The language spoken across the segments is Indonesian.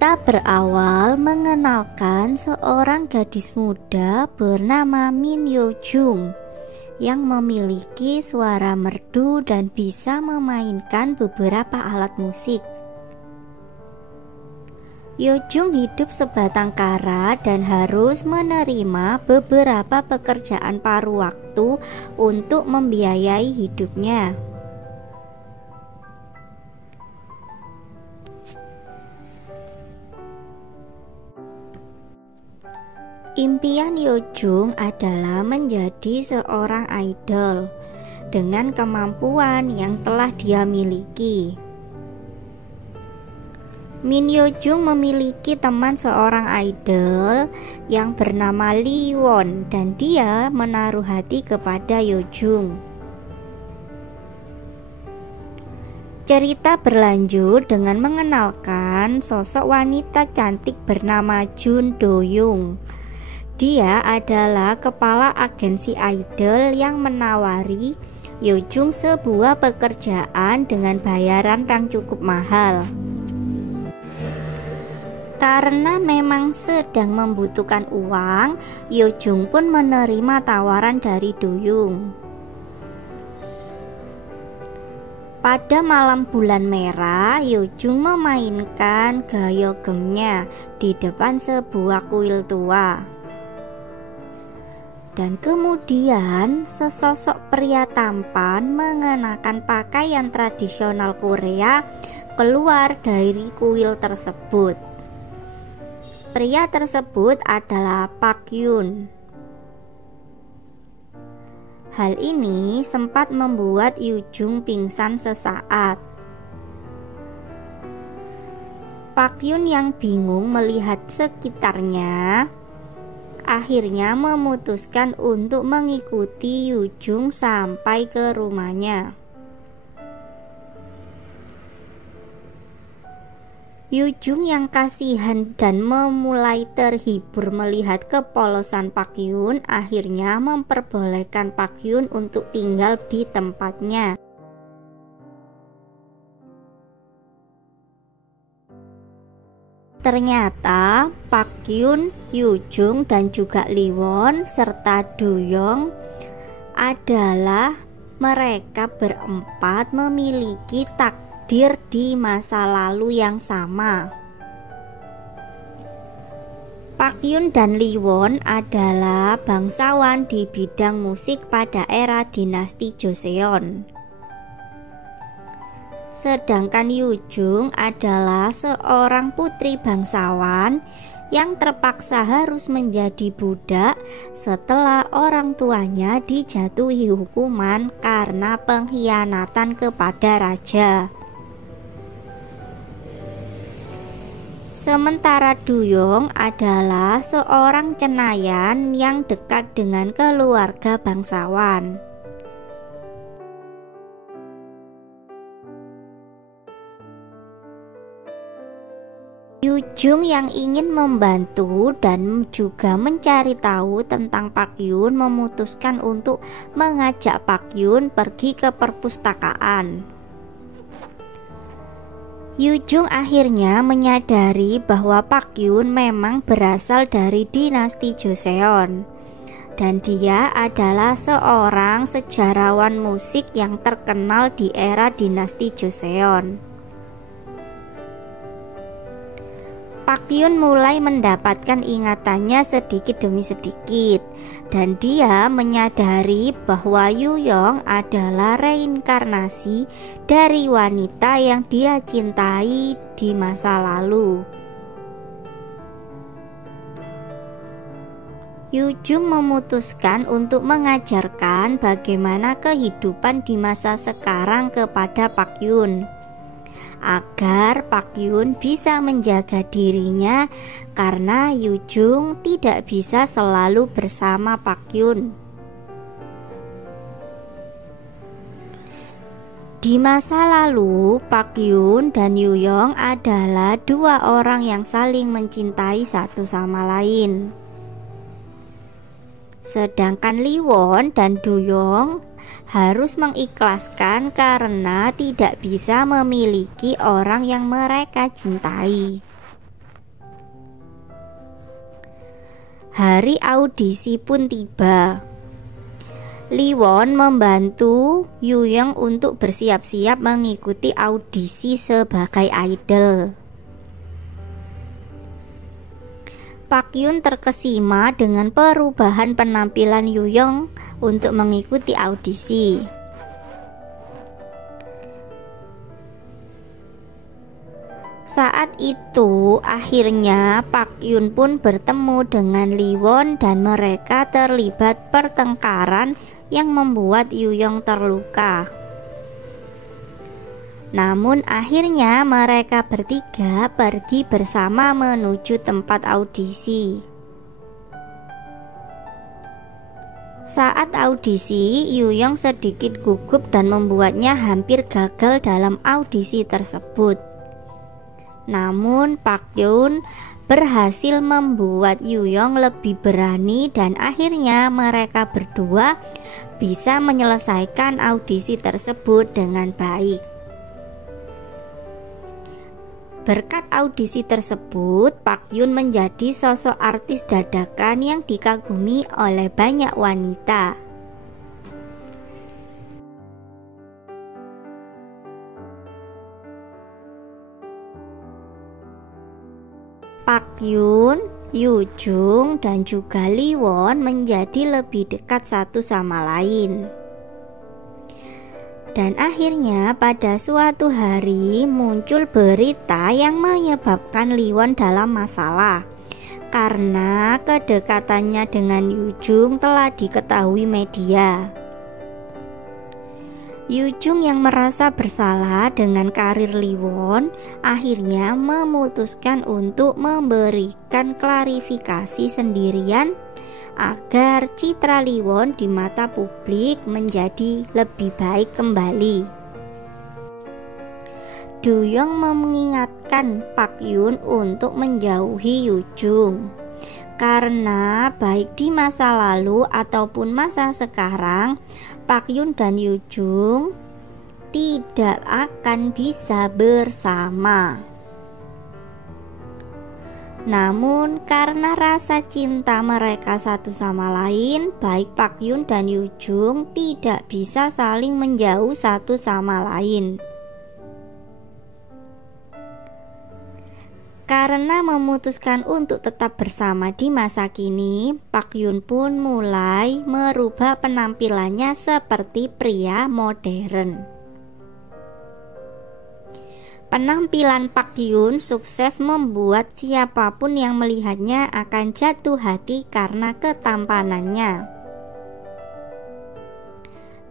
Cerita berawal mengenalkan seorang gadis muda bernama Min Yo Jung yang memiliki suara merdu dan bisa memainkan beberapa alat musik. Yo Jung hidup sebatang kara dan harus menerima beberapa pekerjaan paruh waktu untuk membiayai hidupnya. Impian Yo Jung adalah menjadi seorang idol dengan kemampuan yang telah dia miliki. Min Yo Jung memiliki teman seorang idol yang bernama Lee Won dan dia menaruh hati kepada Yo Jung. Cerita berlanjut dengan mengenalkan sosok wanita cantik bernama Jun Do Young. Dia adalah kepala agensi idol yang menawari Yo Jung sebuah pekerjaan dengan bayaran yang cukup mahal. Karena memang sedang membutuhkan uang, Yo Jung pun menerima tawaran dari Do Young. Pada malam bulan merah, Yo Jung memainkan gayogemnya di depan sebuah kuil tua. Dan kemudian sesosok pria tampan mengenakan pakaian tradisional Korea keluar dari kuil tersebut. Pria tersebut adalah Park Yoon. Hal ini sempat membuat Yo Jung pingsan sesaat. Park Yoon yang bingung melihat sekitarnya akhirnya memutuskan untuk mengikuti Yo Jung sampai ke rumahnya. Yo Jung yang kasihan dan memulai terhibur melihat kepolosan Park Yoon akhirnya memperbolehkan Park Yoon untuk tinggal di tempatnya. Ternyata Park Yoon, Yo Jung dan juga Lee Won serta Do Young adalah mereka berempat memiliki takdir di masa lalu yang sama. Park Yoon dan Lee Won adalah bangsawan di bidang musik pada era dinasti Joseon. Sedangkan Yo Jung adalah seorang putri bangsawan yang terpaksa harus menjadi budak setelah orang tuanya dijatuhi hukuman karena pengkhianatan kepada raja. Sementara Do Young adalah seorang cenayang yang dekat dengan keluarga bangsawan. Yo Jung yang ingin membantu dan juga mencari tahu tentang Park Yoon memutuskan untuk mengajak Park Yoon pergi ke perpustakaan. Yo Jung akhirnya menyadari bahwa Park Yoon memang berasal dari dinasti Joseon dan dia adalah seorang sejarawan musik yang terkenal di era dinasti Joseon. Park Yoon mulai mendapatkan ingatannya sedikit demi sedikit dan dia menyadari bahwa Yo Young adalah reinkarnasi dari wanita yang dia cintai di masa lalu. Yo Jung memutuskan untuk mengajarkan bagaimana kehidupan di masa sekarang kepada Park Yoon, agar Park Yoon bisa menjaga dirinya karena Yo Jung tidak bisa selalu bersama Park Yoon. Di masa lalu, Park Yoon dan Yo Young adalah dua orang yang saling mencintai satu sama lain. Sedangkan Lee Won dan Do Young harus mengikhlaskan karena tidak bisa memiliki orang yang mereka cintai. Hari audisi pun tiba. Liwon membantu Yuyong untuk bersiap-siap mengikuti audisi sebagai idol. Pakyun terkesima dengan perubahan penampilan Yuyong untuk mengikuti audisi. Saat itu akhirnya Pakyun pun bertemu dengan Liwon dan mereka terlibat pertengkaran yang membuat Yuyong terluka. Namun akhirnya mereka bertiga pergi bersama menuju tempat audisi. Saat audisi, Yuyong sedikit gugup dan membuatnya hampir gagal dalam audisi tersebut. Namun Pakyun berhasil membuat Yuyong lebih berani dan akhirnya mereka berdua bisa menyelesaikan audisi tersebut dengan baik. Berkat audisi tersebut, Pakyun menjadi sosok artis dadakan yang dikagumi oleh banyak wanita. Pakyun, Yujung, dan juga Liwon menjadi lebih dekat satu sama lain. Dan akhirnya pada suatu hari muncul berita yang menyebabkan Liwon dalam masalah karena kedekatannya dengan Yujung telah diketahui media. Yujung yang merasa bersalah dengan karir Liwon akhirnya memutuskan untuk memberikan klarifikasi sendirian agar citra Liwon di mata publik menjadi lebih baik kembali. Duyong mengingatkan Pakyun untuk menjauhi Yujung karena baik di masa lalu ataupun masa sekarang, Pakyun dan Yujung tidak akan bisa bersama. Namun karena rasa cinta mereka satu sama lain, baik Pakyun dan Yujung tidak bisa saling menjauh satu sama lain. Karena memutuskan untuk tetap bersama di masa kini, Pakyun pun mulai merubah penampilannya seperti pria modern. Penampilan Pakyun sukses membuat siapapun yang melihatnya akan jatuh hati karena ketampanannya.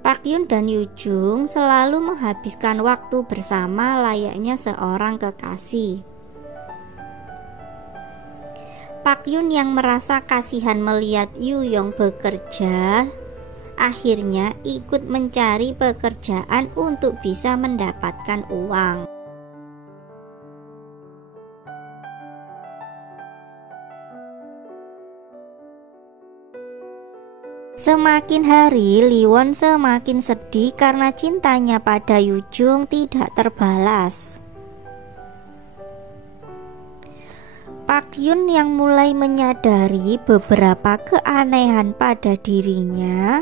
Pakyun dan Yujung selalu menghabiskan waktu bersama layaknya seorang kekasih. Pakyun yang merasa kasihan melihat Yuyong bekerja, akhirnya ikut mencari pekerjaan untuk bisa mendapatkan uang. Semakin hari, Liwon semakin sedih karena cintanya pada Yujung tidak terbalas. Pakyun yang mulai menyadari beberapa keanehan pada dirinya,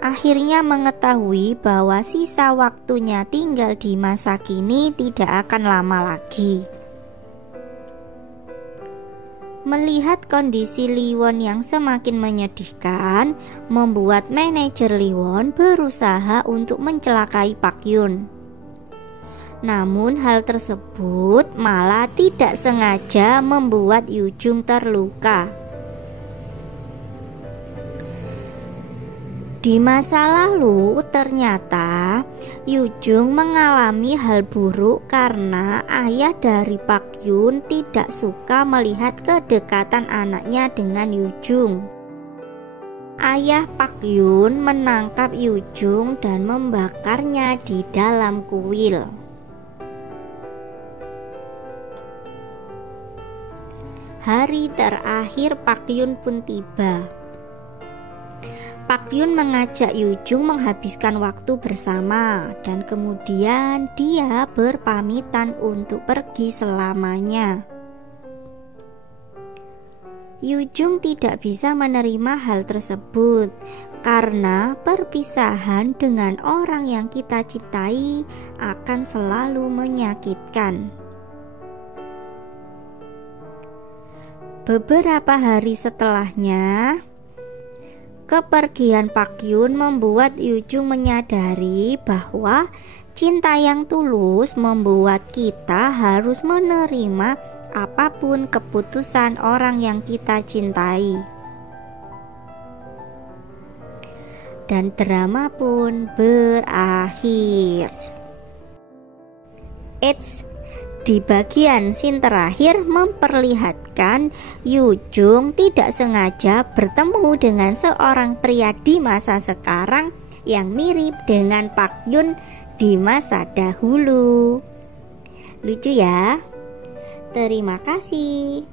akhirnya mengetahui bahwa sisa waktunya tinggal di masa kini tidak akan lama lagi. Melihat kondisi Liwon yang semakin menyedihkan, membuat manajer Liwon berusaha untuk mencelakai Pakyun. Namun hal tersebut malah tidak sengaja membuat Yujung terluka. Di masa lalu ternyata Yujung mengalami hal buruk karena ayah dari Pakyun tidak suka melihat kedekatan anaknya dengan Yujung. Ayah Pakyun menangkap Yujung dan membakarnya di dalam kuil. Hari terakhir Pakyun pun tiba. Pakyun mengajak Yujung menghabiskan waktu bersama dan kemudian dia berpamitan untuk pergi selamanya. Yujung tidak bisa menerima hal tersebut karena perpisahan dengan orang yang kita cintai akan selalu menyakitkan. Beberapa hari setelahnya, kepergian Pak Yun membuat Yujung menyadari bahwa cinta yang tulus membuat kita harus menerima apapun keputusan orang yang kita cintai. Dan drama pun berakhir. Di bagian scene terakhir memperlihatkan Yujung tidak sengaja bertemu dengan seorang pria di masa sekarang yang mirip dengan Pak Yun di masa dahulu. Lucu ya? Terima kasih.